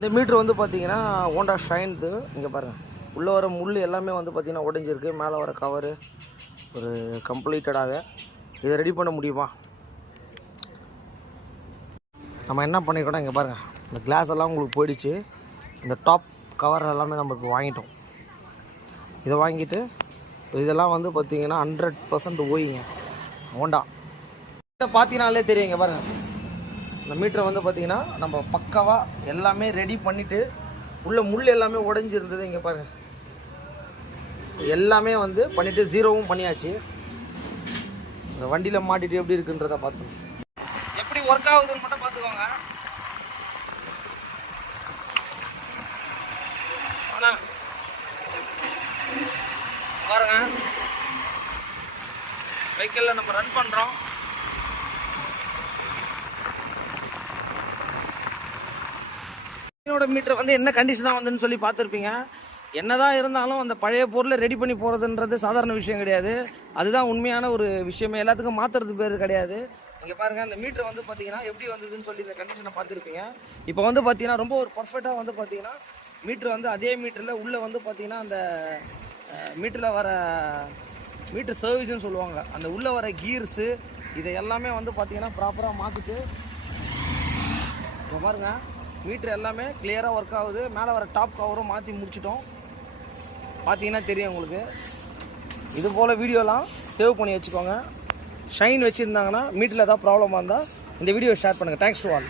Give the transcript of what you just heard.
இந்த மீட்ரு வந்து பார்த்தீங்கன்னா ஹோண்டா ஷைன்து. இங்கே பாருங்கள், உள்ளே வர முள் எல்லாமே வந்து பார்த்திங்கன்னா உடஞ்சிருக்கு. மேலே வர கவரு ஒரு கம்ப்ளீட்டடாக. இதை ரெடி பண்ண முடியுமா? நம்ம என்ன பண்ணிக்கிறோம், இங்கே பாருங்கள், இந்த கிளாஸ் எல்லாம் உங்களுக்கு போயிடுச்சு. இந்த டாப் கவர் எல்லாமே நம்ம இப்போ வாங்கிட்டோம். இதை வாங்கிட்டு இதெல்லாம் வந்து பார்த்திங்கன்னா 100% ஓய்ங்க ஹோண்டா. பார்த்தீங்கனாலே தெரியும். இங்கே பாருங்கள், இந்த மீட்டரை வந்து பார்த்திங்கன்னா நம்ம பக்காவாக எல்லாமே ரெடி பண்ணிவிட்டு, உள்ள முள் எல்லாமே உடஞ்சிருந்தது. இங்கே பாருங்கள், எல்லாமே வந்து பண்ணிவிட்டு ஜீரோவும் பண்ணியாச்சு. இந்த வண்டியில் மாட்டிட்டு எப்படி இருக்குன்றதை பார்த்தோம். எப்படி ஒர்க் ஆகுதுன்னு மட்டும் பார்த்துக்கோங்க. ஆனால் பாருங்க, வெஹிக்கிளில் நம்ம ரன் பண்ணுறோம். மீட்டர் வந்து என்ன கண்டிஷனாக வந்துன்னு சொல்லி பார்த்துருப்பீங்க. என்னதான் இருந்தாலும் அந்த பழைய பொருளை ரெடி பண்ணி போகிறதுன்றது சாதாரண விஷயம் கிடையாது. அதுதான் உண்மையான ஒரு விஷயமே. எல்லாத்துக்கும் மாற்றுறது பேர் கிடையாது. இங்கே பாருங்கள், அந்த மீட்டர் வந்து பார்த்தீங்கன்னா எப்படி வந்ததுன்னு சொல்லி இந்த கண்டிஷனை பார்த்துருப்பீங்க. இப்போ வந்து பார்த்தீங்கன்னா ரொம்ப ஒரு பர்ஃபெக்டாக வந்து பார்த்தீங்கன்னா மீட்ரு வந்து அதே மீட்டரில் உள்ளே வந்து பார்த்தீங்கன்னா அந்த மீட்டரில் வர மீட்டர் சர்வீஸ்ன்னு சொல்லுவாங்க. அந்த உள்ளே வர கீர்ஸு இதை எல்லாமே வந்து பார்த்தீங்கன்னா ப்ராப்பராக மாற்றிட்டு, இப்போ பாருங்கள், மீட்ரு எல்லாமே கிளியராக ஒர்க் ஆகுது. மேலே வர டாப் கவரும் மாற்றி முடிச்சிட்டோம். பார்த்தீங்கன்னா தெரியும் உங்களுக்கு. இது போல் வீடியோலாம் சேவ் பண்ணி வச்சுக்கோங்க. ஷைன் வச்சுருந்தாங்கன்னா மீட்டரில் ஏதாவது ப்ராப்ளமாக இருந்தால் இந்த வீடியோ ஷேர் பண்ணுங்கள். Thanks to all.